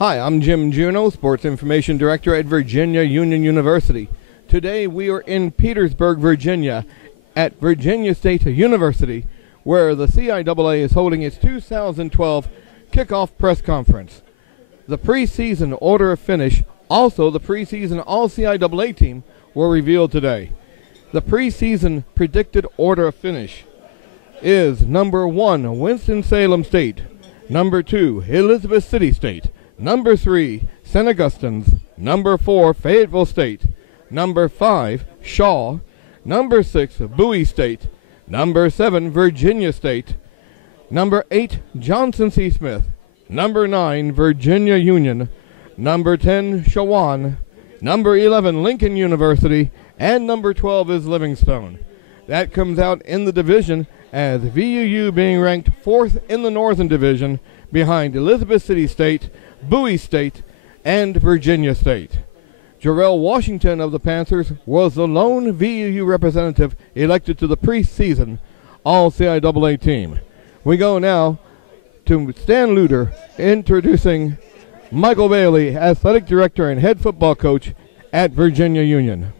Hi, I'm Jim Juneau, Sports Information Director at Virginia Union University. Today we are in Petersburg, Virginia, at Virginia State University, where the CIAA is holding its 2012 Kick-Off Press Conference. The preseason order of finish, also the preseason All-CIAA team, were revealed today. The preseason predicted order of finish is number 1, Winston-Salem State, number 2, Elizabeth City State, number 3, St. Augustine's, number 4, Fayetteville State, number 5, Shaw, number 6, Bowie State, number 7, Virginia State, number 8, Johnson C. Smith, number 9, Virginia Union, number 10, Shawan, number 11, Lincoln University, and number 12 is Livingstone. That comes out in the division as VUU being ranked 4th in the Northern Division behind Elizabeth City State, Bowie State, and Virginia State. Jarrell Washington of the Panthers was the lone VUU representative elected to the preseason All-CIAA team. We go now to Stan Luter introducing Michael Bailey, Athletic Director and Head Football Coach at Virginia Union.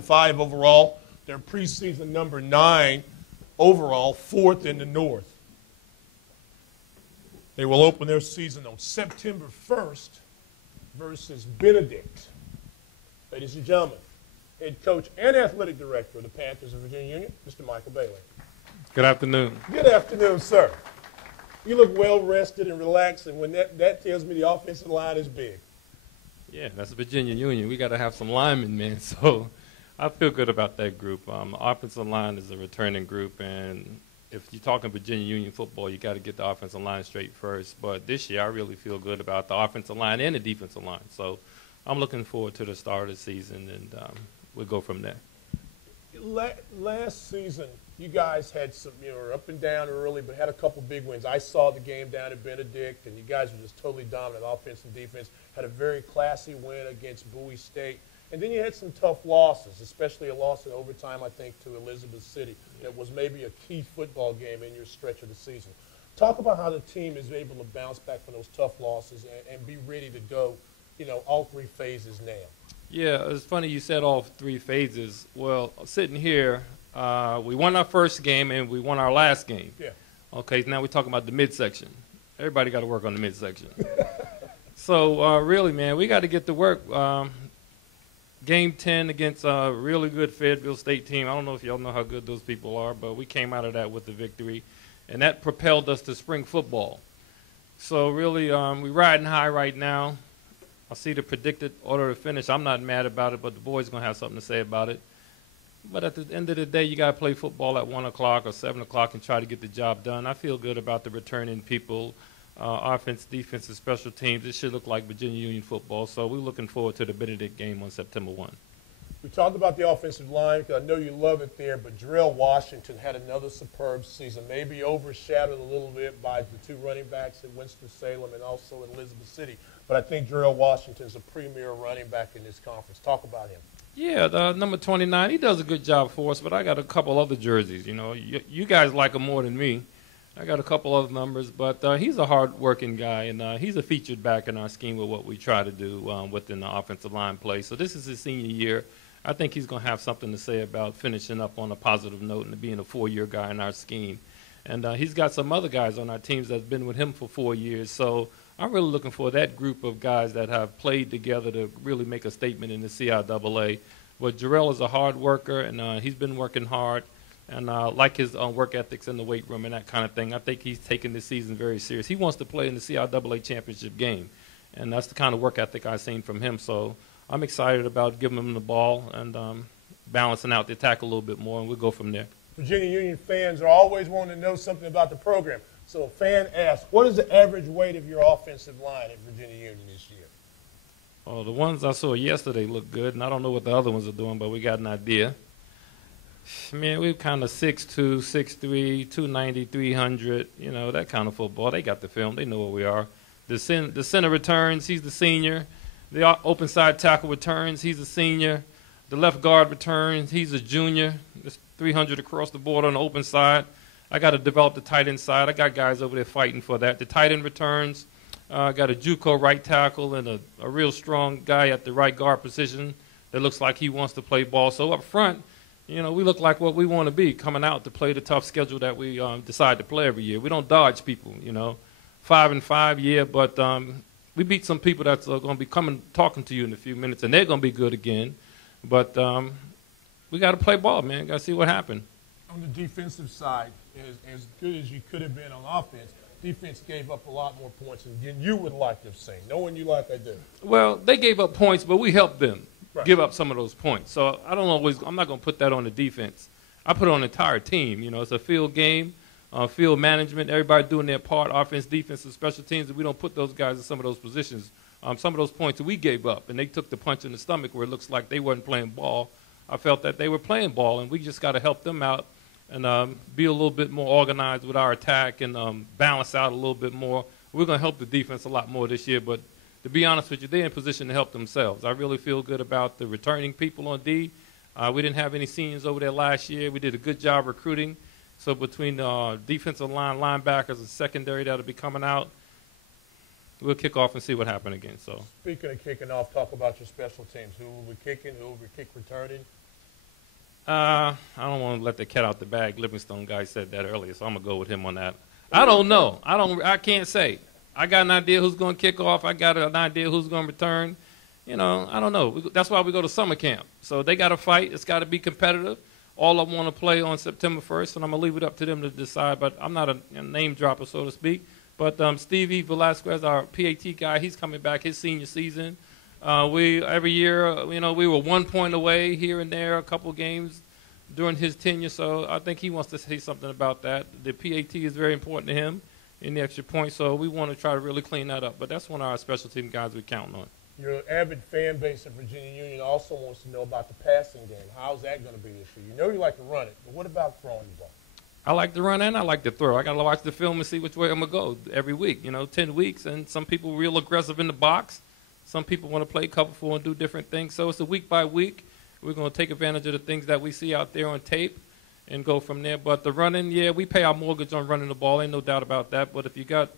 5 overall, their preseason number 9 overall, 4th in the North. They will open their season on September 1st versus Benedict. Ladies and gentlemen, head coach and athletic director of the Panthers of Virginia Union, Mr. Michael Bailey. Good afternoon. Good afternoon, sir. You look well rested and relaxed, and when that tells me the offensive line is big. Yeah, that's Virginia Union. We got to have some linemen, man. So I feel good about that group. The offensive line is a returning group, and if you're talking Virginia Union football, you got to get the offensive line straight first. But this year, I really feel good about the offensive line and the defensive line. So I'm looking forward to the start of the season, and we'll go from there. Last season, you guys had some, up and down early, but had a couple big wins. I saw the game down at Benedict, and you guys were just totally dominant, offense and defense. Had a very classy win against Bowie State. And then you had some tough losses, especially a loss in overtime, I think, to Elizabeth City. That was maybe a key football game in your stretch of the season. Talk about how the team is able to bounce back from those tough losses and be ready to go, all 3 phases now. Yeah, it's funny you said all 3 phases. Well, sitting here, we won our first game and we won our last game. Yeah. Okay, now we're talking about the midsection. Everybody got to work on the midsection. So, really, man, we got to get to work. Game 10 against a really good Fayetteville State team. I don't know if y'all know how good those people are, but we came out of that with the victory, and that propelled us to spring football. So really, we're riding high right now. I see the predicted order of finish. I'm not mad about it, but the boys are going to have something to say about it. But at the end of the day, you got to play football at 1 o'clock or 7 o'clock and try to get the job done. I feel good about the returning people. Offense, defense, and special teams. It should look like Virginia Union football. So we're looking forward to the Benedict game on September 1. We talked about the offensive line because I know you love it there, but Jarrell Washington had another superb season, maybe overshadowed a little bit by the 2 running backs at Winston-Salem and also at Elizabeth City. But I think Jarrell Washington's a premier running back in this conference. Talk about him. Yeah, the number 29, he does a good job for us, but I got a couple other jerseys. You guys like him more than me. I got a couple other numbers, but he's a hard-working guy, and he's a featured back in our scheme with what we try to do within the offensive line play. So this is his senior year. I think he's going to have something to say about finishing up on a positive note and being a 4-year guy in our scheme. And he's got some other guys on our teams that's been with him for 4 years. So I'm really looking for that group of guys that have played together to really make a statement in the CIAA. But Jarrell is a hard worker, and he's been working hard. And like his work ethics in the weight room and that kind of thing, I think he's taking this season very serious. He wants to play in the CIAA championship game, and that's the kind of work ethic I've seen from him. So I'm excited about giving him the ball and balancing out the attack a little bit more, and we'll go from there. Virginia Union fans are always wanting to know something about the program. So a fan asks, what is the average weight of your offensive line at Virginia Union this year? Oh, the ones I saw yesterday look good, and I don't know what the other ones are doing, but we got an idea. Man, we're kind of 6'2", 6'3", 290, 300, that kind of football. They got the film. They know where we are. The center returns, he's the senior. The open side tackle returns, he's a senior. The left guard returns, he's a junior. It's 300 across the board on the open side. I got to develop the tight end side. I got guys over there fighting for that. The tight end returns, Got a JUCO right tackle and a real strong guy at the right guard position that looks like he wants to play ball. So up front, we look like what we want to be, coming out to play the tough schedule that we decide to play every year. We don't dodge people, 5-5, yeah, but we beat some people that's going to be talking to you in a few minutes, and they're going to be good again. But we got to play ball, man. Got to see what happens. On the defensive side, as good as you could have been on offense, defense gave up a lot more points than you would like to have seen, knowing you like I do. Well, they gave up points, but we helped them give up some of those points. So I'm not going to put that on the defense. I put it on the entire team. It's a field game, field management, everybody doing their part, offense, defense, and special teams, and we don't put those guys in some of those positions. Some of those points that we gave up, and they took the punch in the stomach where it looks like they weren't playing ball. I felt that they were playing ball, and we just got to help them out and be a little bit more organized with our attack and balance out a little bit more. We're going to help the defense a lot more this year, but to be honest with you, they're in position to help themselves. I really feel good about the returning people on D. We didn't have any seniors over there last year. We did a good job recruiting. So between defensive line, linebackers, and secondary that'll be coming out, we'll kick off and see what happens again. So, speaking of kicking off, talk about your special teams. Who will be kicking? Who will be kick returning? I don't want to let the cat out the bag. Livingstone guy said that earlier, so I'm gonna go with him on that. I don't know. I can't say. I got an idea who's gonna kick off. I got an idea who's gonna return. I don't know. That's why we go to summer camp. So they got to fight. It's got to be competitive. All of them want to play on September 1st, and I'm gonna leave it up to them to decide. But I'm not a name dropper, so to speak. But Stevie Velasquez, our PAT guy, he's coming back his senior season. Every year, we were 1 point away here and there, a couple games during his tenure. So I think he wants to say something about that. The PAT is very important to him in the extra point, so we want to try to really clean that up. But that's one of our special team guys we're counting on. Your avid fan base at Virginia Union also wants to know about the passing game. How's that going to be this year? You like to run it, but what about throwing the ball? I like to run and I like to throw. I got to watch the film and see which way I'm going to go every week. 10 weeks, and some people are real aggressive in the box. Some people want to play cover four and do different things. So it's a week by week. We're going to take advantage of the things that we see out there on tape and go from there. But the running, yeah, we pay our mortgage on running the ball. Ain't no doubt about that. But if you got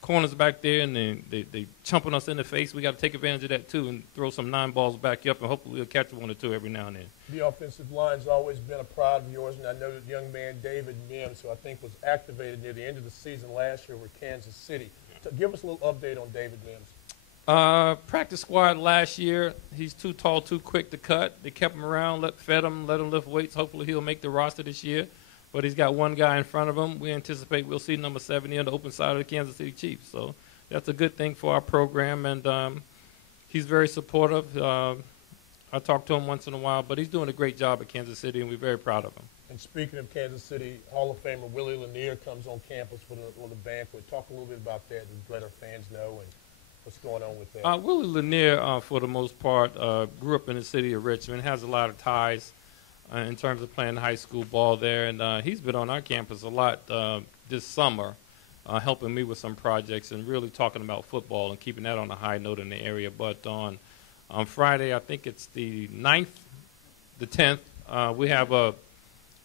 corners back there and they chumping us in the face, we got to take advantage of that too and throw some 9 balls back up, and hopefully we'll catch 1 or 2 every now and then. The offensive line's always been a pride of yours, and I know that young man David Mims, who I think was activated near the end of the season last year with Kansas City. Give us a little update on David Mims. Practice squad last year. He's too tall, too quick to cut. They kept him around, fed him, let him lift weights. Hopefully he'll make the roster this year. But he's got 1 guy in front of him. We anticipate we'll see number 70 on the open side of the Kansas City Chiefs. So that's a good thing for our program, and he's very supportive. I talk to him once in a while, but he's doing a great job at Kansas City, and we're very proud of him. And speaking of Kansas City, Hall of Famer Willie Lanier comes on campus for the banquet. Talk a little bit about that and let our fans know and what's going on with that. Willie Lanier, for the most part, grew up in the city of Richmond, has a lot of ties in terms of playing high school ball there, and he's been on our campus a lot this summer, helping me with some projects and really talking about football and keeping that on a high note in the area. But on Friday, I think it's the 9th, the 10th, we have a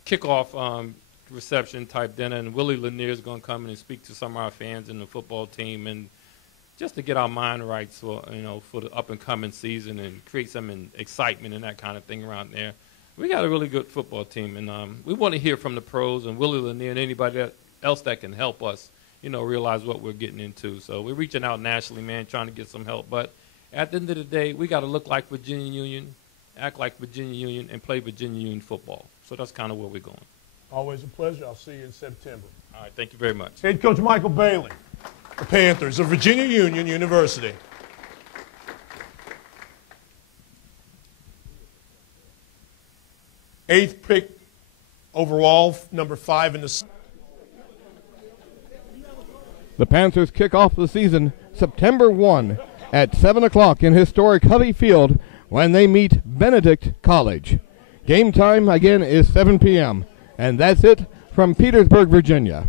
kickoff reception type dinner, and Willie Lanier is going to come in and speak to some of our fans and the football team, and just to get our mind right for the up and coming season and create some excitement and that kind of thing around there. We got a really good football team, and we want to hear from the pros and Willie Lanier and anybody else that can help us, realize what we're getting into. So we're reaching out nationally, man, trying to get some help. But at the end of the day, we got to look like Virginia Union, act like Virginia Union, and play Virginia Union football. So that's kind of where we're going. Always a pleasure. I'll see you in September. All right, thank you very much. Head coach Michael Bailey, the Panthers of Virginia Union University. Eighth pick overall, number 5 in the. The Panthers kick off the season September 1 at 7 o'clock in historic Huddy Field when they meet Benedict College. Game time again is 7 p.m. And that's it from Petersburg, Virginia.